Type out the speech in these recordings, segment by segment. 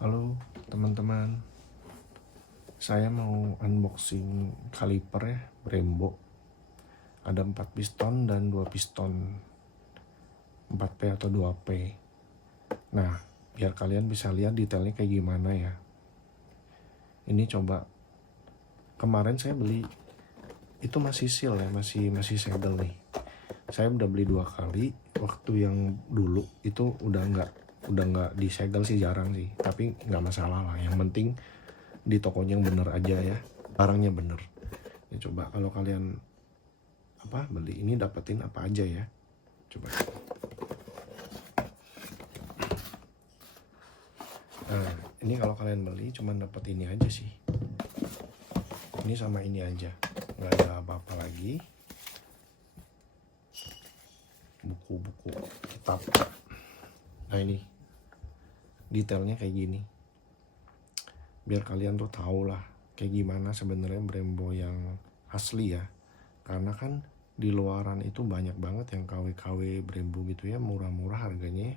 Halo teman-teman, saya mau unboxing kaliper ya, Brembo. Ada 4 piston dan 2 piston, 4P atau 2P. Nah, biar kalian bisa lihat detailnya kayak gimana ya. Ini coba, kemarin saya beli, itu masih seal ya, masih segel nih. Saya udah beli 2 kali, waktu yang dulu itu udah nggak disegel sih, jarang sih. Tapi nggak masalah lah, yang penting di tokonya yang bener aja ya, barangnya bener. Ya coba kalau kalian beli ini dapetin apa aja ya, coba. Nah, ini kalau kalian beli cuman dapet ini aja sih, ini sama ini aja, nggak ada apa-apa lagi. Buku-buku, kitab. Nah, ini detailnya kayak gini, biar kalian tuh tahu lah kayak gimana sebenarnya Brembo yang asli ya. Karena kan di luaran itu banyak banget yang KW-KW Brembo gitu ya, murah-murah harganya,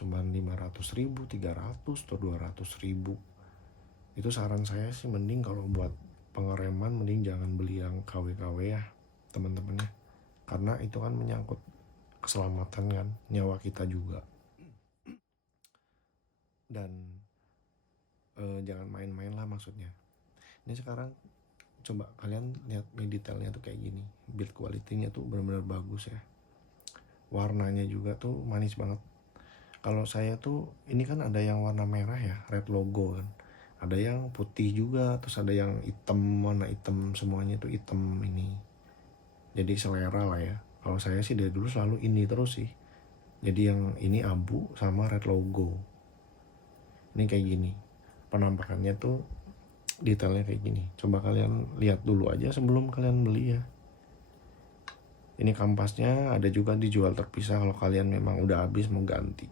cuman 500.000, 300 atau 200.000. Itu saran saya sih, mending kalau buat pengereman mending jangan beli yang KW-KW ya teman-teman ya, karena itu kan menyangkut keselamatan kan, nyawa kita juga. Dan jangan main-main lah maksudnya. Ini sekarang coba kalian lihat detailnya tuh kayak gini, build quality-nya tuh benar-benar bagus ya, warnanya juga tuh manis banget. Kalau saya tuh ini kan ada yang warna merah ya, red logo kan, ada yang putih juga, terus ada yang hitam, warna hitam, semuanya tuh hitam ini, jadi selera lah ya. Kalau saya sih dari dulu selalu ini terus sih, jadi yang ini abu sama red logo. Ini kayak gini penampakannya tuh, detailnya kayak gini. Coba kalian lihat dulu aja sebelum kalian beli ya. Ini kampasnya ada juga dijual terpisah kalau kalian memang udah habis mau ganti.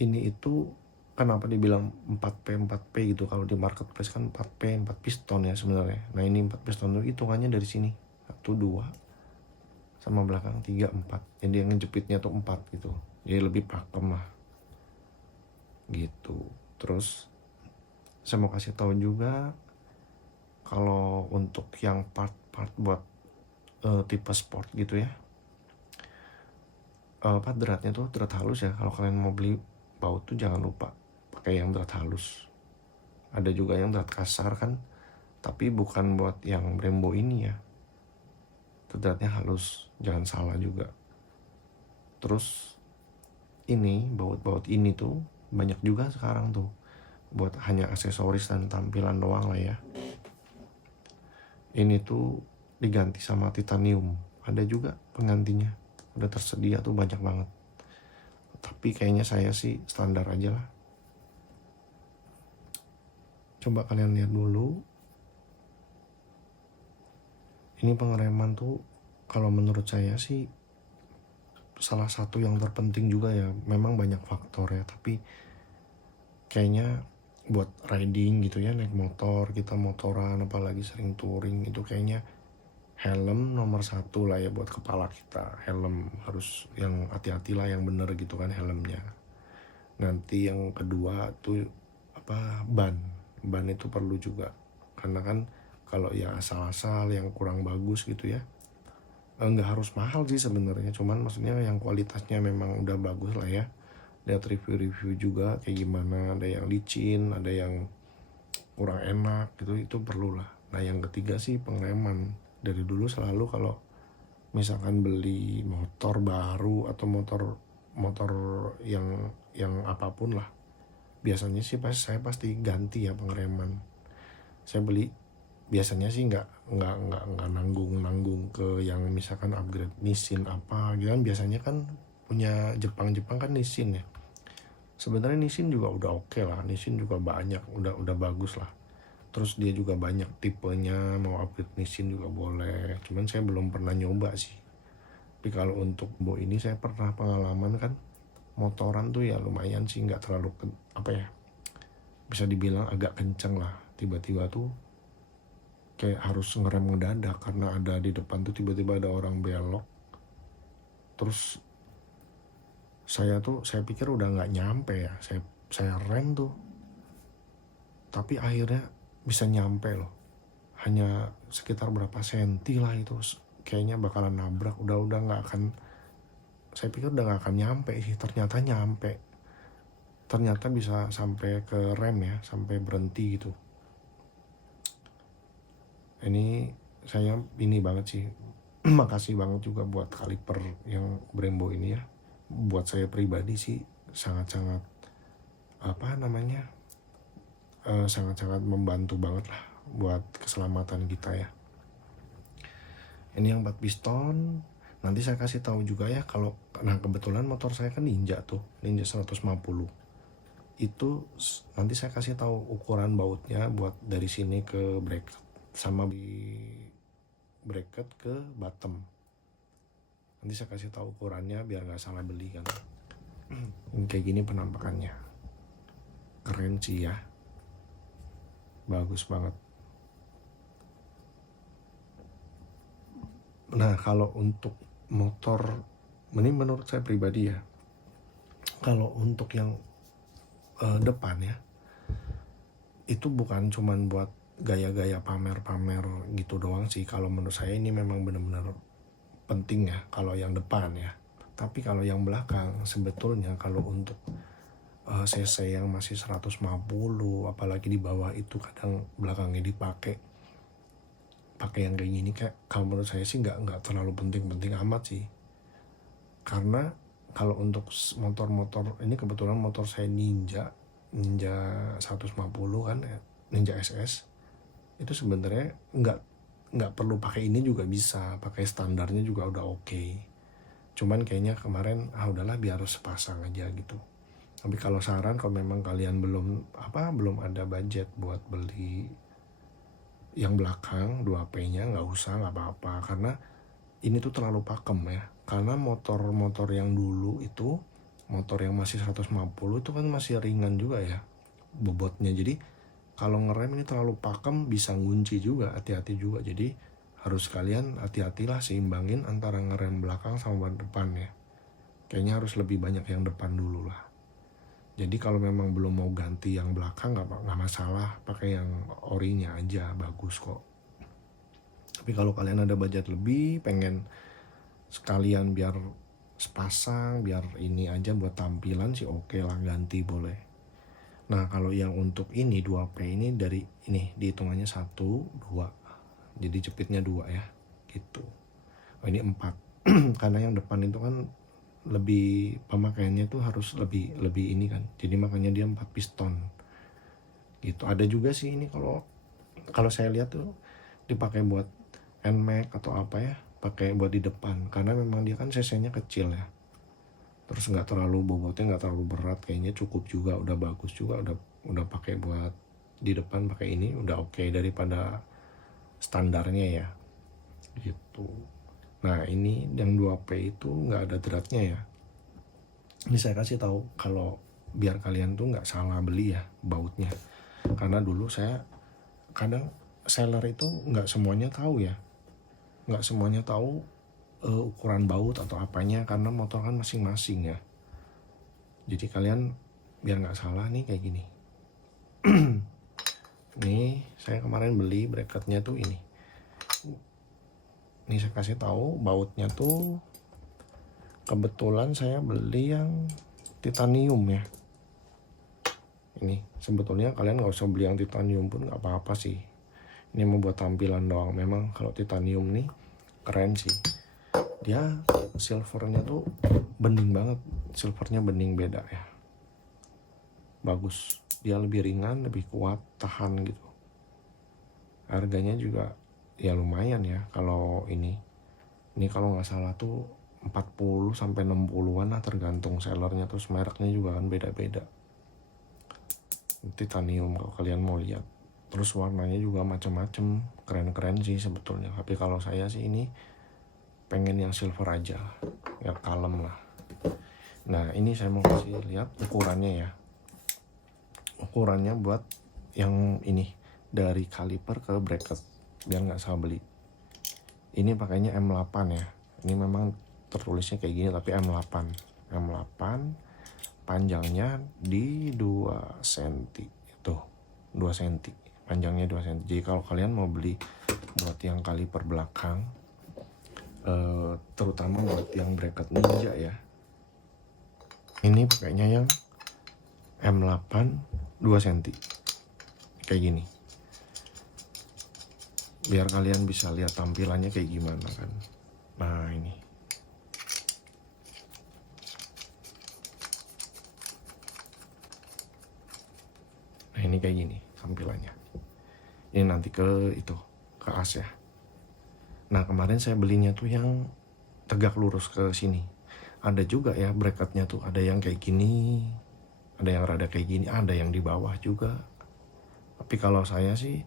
Ini itu kenapa dibilang 4P 4P gitu, kalau di marketplace kan 4P 4 piston ya sebenarnya. Nah, ini 4 piston tuh hitungannya dari sini 1 2 sama belakang 3 4. Jadi yang ngejepitnya tuh 4 gitu. Jadi lebih pakem lah gitu. Terus saya mau kasih tahu juga, kalau untuk yang part-part buat tipe sport gitu ya, dratnya tuh drat halus ya. Kalau kalian mau beli baut tuh jangan lupa pakai yang drat halus. Ada juga yang drat kasar kan, tapi bukan buat yang Brembo ini ya. Itu dratnya halus, jangan salah juga. Terus ini baut-baut ini tuh banyak juga sekarang tuh buat hanya aksesoris dan tampilan doang lah ya. Ini tuh diganti sama titanium, ada juga penggantinya, udah tersedia tuh banyak banget. Tapi kayaknya saya sih standar aja lah. Coba kalian lihat dulu. Ini pengereman tuh kalau menurut saya sih salah satu yang terpenting juga ya. Memang banyak faktor ya, tapi kayaknya buat riding gitu ya, naik motor, kita motoran apalagi sering touring, itu kayaknya helm nomor 1 lah ya buat kepala kita. Helm harus yang hati-hati lah, yang bener gitu kan helmnya. Nanti yang kedua tuh ban itu perlu juga, karena kan kalau ya asal-asal yang kurang bagus gitu ya, nggak harus mahal sih sebenarnya, cuman maksudnya yang kualitasnya memang udah bagus lah ya. Lihat review-review juga kayak gimana, ada yang licin, ada yang kurang enak gitu, itu perlu lah. Nah, yang ketiga sih pengereman. Dari dulu selalu kalau misalkan beli motor baru atau motor yang apapun lah, biasanya sih saya pasti ganti ya pengereman. Saya beli biasanya sih nggak nanggung ke yang misalkan upgrade Nissin apa gitu kan. Biasanya kan punya Jepang kan Nissin ya. Sebenarnya Nissin juga udah oke lah, Nissin juga banyak, udah bagus lah. Terus dia juga banyak tipenya, mau upgrade Nissin juga boleh. Cuman saya belum pernah nyoba sih. Tapi kalau untuk ini saya pernah pengalaman kan, motoran tuh ya lumayan sih, nggak terlalu bisa dibilang agak kenceng lah. Tiba-tiba tuh kayak harus ngerem mendadak karena ada di depan tuh tiba-tiba ada orang belok. Terus saya pikir udah nggak nyampe ya, saya saya rem tuh, tapi akhirnya bisa nyampe loh, hanya sekitar berapa senti lah itu, kayaknya bakalan nabrak. Udah nggak akan, saya pikir udah nggak akan nyampe sih, ternyata nyampe, ternyata bisa sampai ke rem ya, sampai berhenti gitu. Ini saya ini banget sih makasih banget juga buat kaliper yang Brembo ini ya. Buat saya pribadi sih sangat-sangat sangat-sangat membantu banget lah buat keselamatan kita ya. Ini yang 4 piston. Nanti saya kasih tahu juga ya kalau, nah kebetulan motor saya kan Ninja tuh, Ninja 150. Itu nanti saya kasih tahu ukuran bautnya buat dari sini ke bracket sama di bracket ke bottom. Nanti saya kasih tahu ukurannya biar nggak salah beli kan. Kayak gini penampakannya, keren sih ya, bagus banget. Nah kalau untuk motor ini menurut saya pribadi ya, kalau untuk yang depan ya, itu bukan cuman buat gaya-gaya pamer-pamer gitu doang sih. Kalau menurut saya ini memang benar-benar penting ya kalau yang depan ya. Tapi kalau yang belakang sebetulnya kalau untuk cc yang masih 150 apalagi di bawah itu, kadang belakangnya dipakai yang kayak gini, kayak kalau menurut saya sih nggak terlalu penting amat sih. Karena kalau untuk motor-motor ini, kebetulan motor saya Ninja 150 kan ya, Ninja SS, itu sebenarnya nggak perlu pakai ini juga bisa, pakai standarnya juga udah oke. Cuman kayaknya kemarin udahlah biar sepasang aja gitu. Tapi kalau saran, kalau memang kalian belum ada budget buat beli yang belakang 2P-nya, nggak usah, nggak apa-apa, karena ini tuh terlalu pakem ya. Karena motor-motor yang dulu itu, motor yang masih 150 itu kan masih ringan juga ya bobotnya. Jadi kalau ngerem ini terlalu pakem bisa ngunci juga, hati-hati juga. Jadi harus kalian hati-hatilah, seimbangin antara ngerem belakang sama ban depan ya. Kayaknya harus lebih banyak yang depan dulu lah. Jadi kalau memang belum mau ganti yang belakang nggak masalah, pakai yang orinya aja, bagus kok. Tapi kalau kalian ada budget lebih, pengen sekalian biar sepasang, biar ini aja buat tampilan sih oke lah, ganti boleh. Nah kalau yang untuk ini 2P ini, dari ini dihitungannya 1, 2, jadi jepitnya 2 ya gitu. Ini 4 karena yang depan itu kan lebih pemakaiannya tuh harus lebih ini kan, jadi makanya dia 4 piston gitu. Ada juga sih ini kalau saya lihat tuh dipakai buat NMAX atau apa ya, pakai buat di depan karena memang dia kan cc-nya kecil ya, terus nggak terlalu bobotnya, nggak terlalu berat, kayaknya cukup juga, udah bagus juga, udah pakai buat di depan, pakai ini udah oke daripada standarnya ya gitu. Nah ini yang 2P itu nggak ada dratnya ya. Ini saya kasih tahu kalau biar kalian tuh nggak salah beli ya bautnya. Karena dulu saya kadang seller itu nggak semuanya tahu ya, nggak semuanya tahu ukuran baut atau apanya, karena motor kan masing-masing ya. Jadi kalian biar nggak salah nih kayak gini. Nih saya kemarin beli bracketnya tuh ini. Ini saya kasih tahu bautnya tuh, kebetulan saya beli yang titanium ya. Ini sebetulnya kalian nggak usah beli yang titanium pun nggak apa-apa sih. Ini mau buat tampilan doang. Memang kalau titanium nih keren sih. Dia silvernya tuh bening banget, silvernya bening beda ya. Bagus. Dia lebih ringan, lebih kuat, tahan gitu. Harganya juga ya lumayan ya. Kalau ini kalau nggak salah tuh 40 sampai 60-an lah, tergantung sellernya, terus mereknya juga kan beda-beda. Titanium kalau kalian mau lihat. Terus warnanya juga macam-macam, keren-keren sih sebetulnya. Tapi kalau saya sih ini pengen yang silver aja, ya kalem lah. Nah ini saya mau kasih lihat ukurannya ya. Ukurannya buat yang ini, dari kaliper ke bracket, biar nggak salah beli. Ini pakainya M8 ya. Ini memang tertulisnya kayak gini tapi M8 40 panjangnya di 2 cm tuh, 2 cm panjangnya 2 cm. Jadi kalau kalian mau beli buat yang kaliper belakang, terutama buat yang bracket Ninja ya, ini pakainya yang M8 2 cm kayak gini, biar kalian bisa lihat tampilannya kayak gimana kan. Nah ini kayak gini tampilannya. Ini nanti ke as ya. Nah kemarin saya belinya tuh yang tegak lurus ke sini. Ada juga ya bracketnya tuh, ada yang kayak gini, ada yang rada kayak gini, ada yang di bawah juga. Tapi kalau saya sih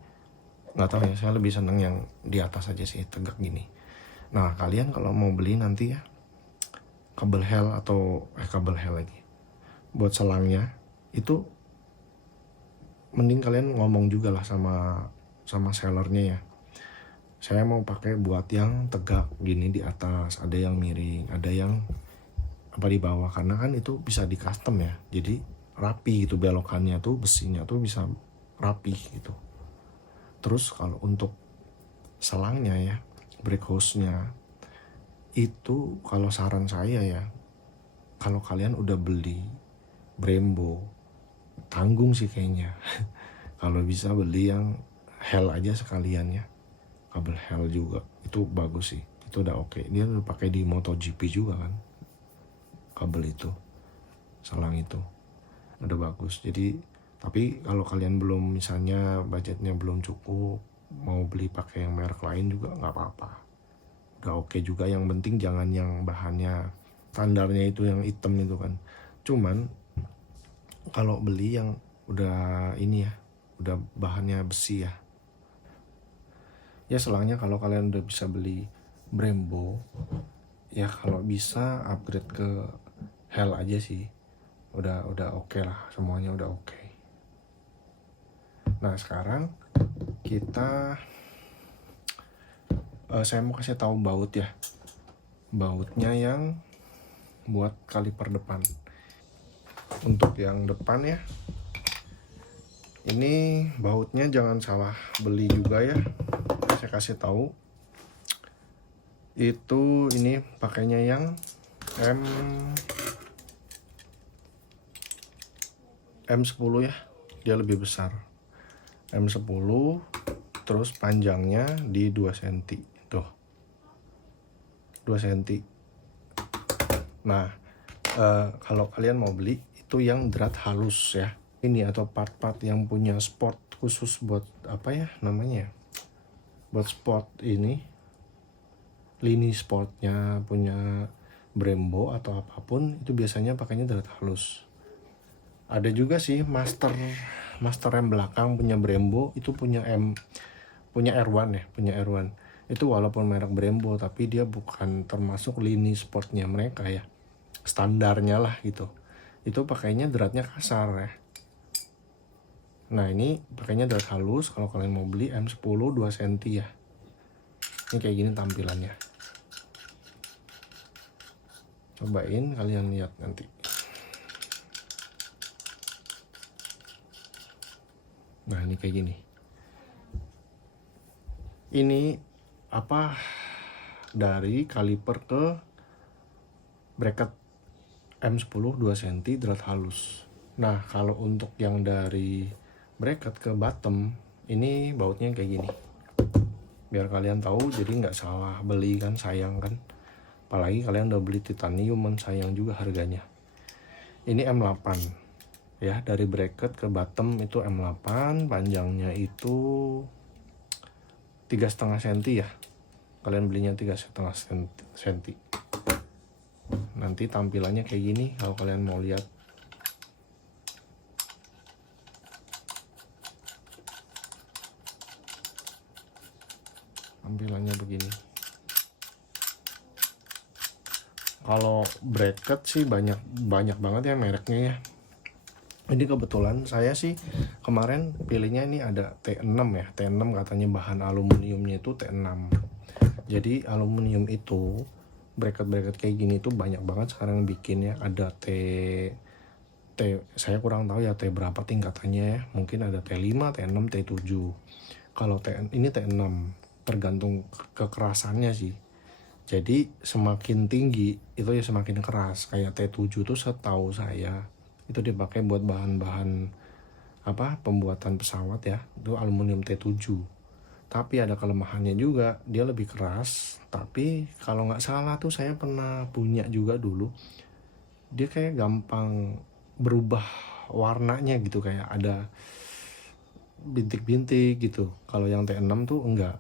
nggak tahu ya, saya lebih seneng yang di atas aja sih, tegak gini. Nah kalian kalau mau beli nanti ya kabel hel atau kabel hel lagi buat selangnya itu, mending kalian ngomong juga lah sama sellernya ya, saya mau pakai buat yang tegak gini di atas, ada yang miring, ada yang di bawah, karena kan itu bisa di custom ya, jadi rapi gitu belokannya tuh, besinya tuh bisa rapi gitu. Terus kalau untuk selangnya ya, brake hose-nya itu, kalau saran saya ya, kalau kalian udah beli Brembo, tanggung sih kayaknya. Kalau bisa beli yang hel aja sekalian ya, kabel hel juga itu bagus sih, itu udah oke. Dia udah pakai di MotoGP juga kan, kabel itu, selang itu udah bagus. Jadi tapi kalau kalian belum, misalnya budgetnya belum cukup, mau beli pakai yang merek lain juga nggak apa-apa, udah oke juga. Yang penting jangan yang bahannya standarnya itu yang hitam itu kan. Cuman kalau beli yang udah ini ya, udah bahannya besi ya, selangnya kalau kalian udah bisa beli Brembo ya, kalau bisa upgrade ke hel aja sih, udah oke lah, semuanya udah oke. Nah sekarang kita saya mau kasih tahu baut ya, bautnya yang buat kaliper depan. Untuk yang depan ya, ini bautnya jangan salah beli juga ya, saya kasih tahu. Itu ini pakainya yang M10 ya, dia lebih besar, M10, terus panjangnya di 2 cm tuh, 2 cm. Nah kalau kalian mau beli itu yang drat halus ya, ini atau part-part yang punya spot khusus buat apa ya namanya ya, buat spot ini, lini spotnya punya Brembo atau apapun itu biasanya pakainya drat halus. Ada juga sih master rem belakang punya Brembo, itu punya R1 ya, punya R1 itu walaupun merek Brembo tapi dia bukan termasuk lini sportnya mereka ya, standarnya lah gitu. Itu pakainya dratnya kasar ya. Nah ini pakainya drat halus. Kalau kalian mau beli M10 2 cm ya, ini kayak gini tampilannya, cobain kalian lihat nanti. Nah ini kayak gini, ini apa, dari kaliper ke bracket M10 2 cm drat halus. Nah kalau untuk yang dari bracket ke bottom, ini bautnya kayak gini, biar kalian tahu, jadi nggak salah beli kan, sayang kan, apalagi kalian udah beli titanium kan, sayang juga harganya. Ini M8 ya, dari bracket ke bottom itu M8, panjangnya itu 3,5 cm ya, kalian belinya 3,5 cm. Nanti tampilannya kayak gini kalau kalian mau lihat. Tampilannya begini. Kalau bracket sih banyak banget ya mereknya ya. Ini kebetulan saya sih kemarin pilihnya ini ada T6 ya, T6 katanya bahan aluminiumnya itu T6. Jadi aluminium itu bracket kayak gini tuh banyak banget sekarang bikinnya, ada saya kurang tahu ya T berapa tingkatannya ya, mungkin ada T5, T6, T7. Kalau ini T6 tergantung kekerasannya sih. Jadi semakin tinggi itu ya semakin keras. Kayak T7 tuh setahu saya itu dipakai buat bahan-bahan pembuatan pesawat ya, itu aluminium T7. Tapi ada kelemahannya juga, dia lebih keras. Tapi kalau nggak salah tuh saya pernah punya juga dulu, dia kayak gampang berubah warnanya gitu, kayak ada bintik-bintik gitu. Kalau yang T6 tuh enggak.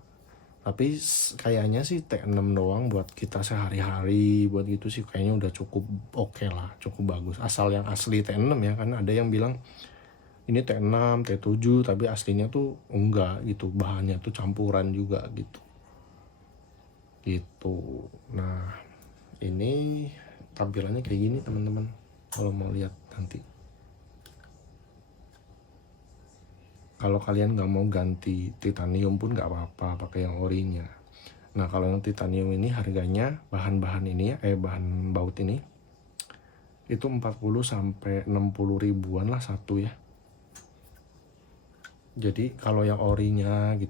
Tapi kayaknya sih T6 doang buat kita sehari-hari, buat gitu sih kayaknya udah cukup oke lah, cukup bagus. Asal yang asli T6 ya, kan ada yang bilang ini T6, T7 tapi aslinya tuh enggak gitu, bahannya tuh campuran juga gitu. Gitu. Nah, ini tampilannya kayak gini teman-teman. Kalau mau lihat nanti. Kalau kalian nggak mau ganti titanium pun nggak apa-apa, pakai yang orinya. Nah, kalau yang titanium ini harganya bahan-bahan ini ya, bahan baut ini itu 40 sampai 60 ribuan lah satu ya. Jadi kalau yang orinya gitu